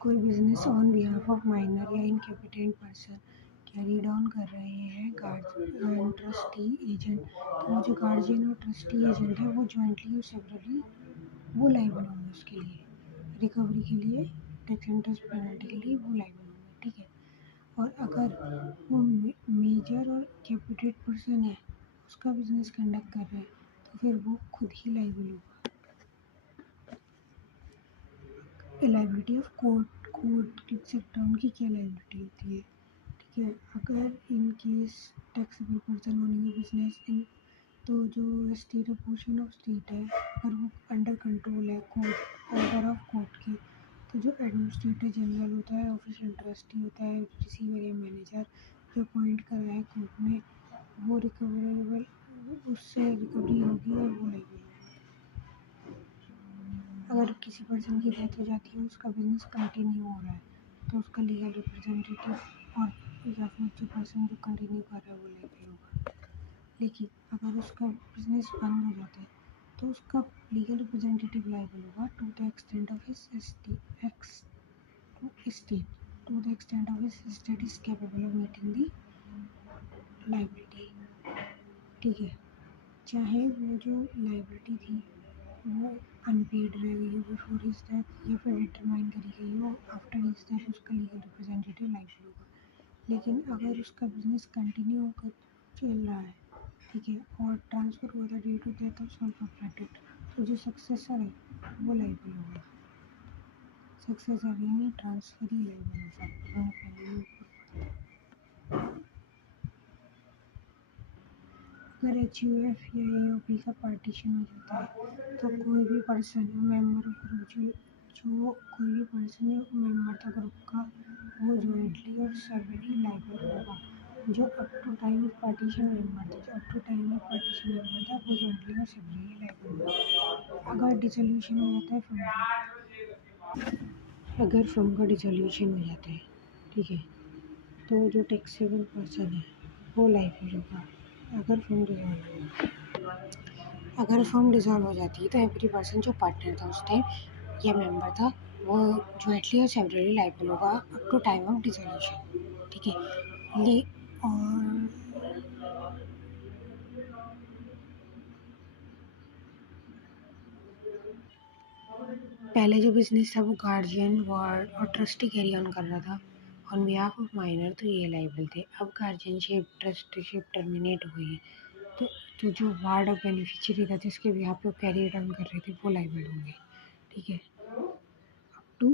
कोई business on behalf of minor या इनकैपिटेंट person carry down कर रहे हैं गार्जियन ट्रस्टी एजेंट, तो वो जो गार्जियन और ट्रस्टी एजेंट है वो जॉइंटली और सेपरेटली वो लाइबल होंगे उसके लिए, रिकवरी के लिए, टैक्स इंटरेस्ट पेनल्टी के लिए वो लाइबल होंगे। ठीक है। और अगर वो मेजर और कैपिटेट पर्सन है, उसका बिजनेस कंडक्ट कर रहे हैं, तो फिर वो खुद ही लाइबल होगा। लाइबिलिटी ऑफ कोर्ट लिख सकता है उनकी क्या लाइबिलिटी होती है। ठीक है। अगर in case taxable person owning business in, तो जो स्टेट है पोर्शन ऑफ स्टेट है, अगर वो अंडर कंट्रोल है कोर्ट ऑर्डर ऑफ कोर्ट के, तो जो एडमिनिस्ट्रेटर जनरल होता है, ऑफिशियल ट्रस्टी होता है, रिसीवर या मैनेजर जो अपॉइंट करा है कोर्ट ने, वो रिकवरेबल, उससे रिकवरी होगी और वो लाइबल होगा। अगर किसी पर्सन की डेथ हो जाती है, उसका बिजनेस कंटिन्यू हो रहा है, तो उसका लीगल रिप्रेजेंटेटिव और या फिर जो पर्सन जो कंटिन्यू कर रहा है वो लाइबल होगा। लेकिन अगर उसका बिजनेस बंद हो जाता है, तो उसका लीगल रिप्रेजेंटेटिव लाइबल होगा to the extent of his estate is capable of meeting the liability. ठीक है। चाहे वो जो लाइबिलिटी थी वो अनपेड रह गई हो बिफोर हिज डेथ या फिर डिटरमाइन करी गई हो आफ्टर हिज डेथ, उसका लीगल रिप्रेजेंटेटिव लाइबल होगा। लेकिन अगर उसका बिजनेस कंटिन्यू होकर चल रहा है, ठीक है, और ट्रांसफ़र हुआ था due to death of sole proprietor, तो जो सक्सेसर है वो लाइबल होगा। सक्सेसर यानी ट्रांसफर ही लाइबल होगा। अगर HUF या AOP का पार्टीशन हो जाता है, तो कोई भी पर्सन मेंबर ऑफ ग्रुप जो कोई भी पर्सन या मेंबर था ग्रुप का, वो जॉइंटली और सेवरली लाइबल होगा। जो up to time of partition member था, वो जॉइंटली और सेवरली लाइबल होगा। अगर डिसोल्यूशन हो जाता है फर्म का, अगर फर्म का डिसोल्यूशन हो जाता है, ठीक है, तो जो टैक्सेबल पर्सन है वो लाइबल होगा। अगर फर्म डिसॉल्व हो जाती है, तो एवरी पर्सन जो पार्टनर था उस टाइम या मेंबर था, वो जॉइंटली और सेवरली लाइबल होगा up to time of dissolution. ठीक है। और पहले जो बिजनेस था वो गार्जियन वार्ड और ट्रस्टी कैरी ऑन कर रहा था ऑन बिहाफ ऑफ माइनर, तो ये लाइबल थे। अब गार्जियनशिप ट्रस्टीशिप टर्मिनेट हुई, तो जो वार्ड और बेनिफिशियरी था जिसके बिहाफ पे कैरी ऑन कर रहे थे वो लाइबल होंगे। ठीक है। Up to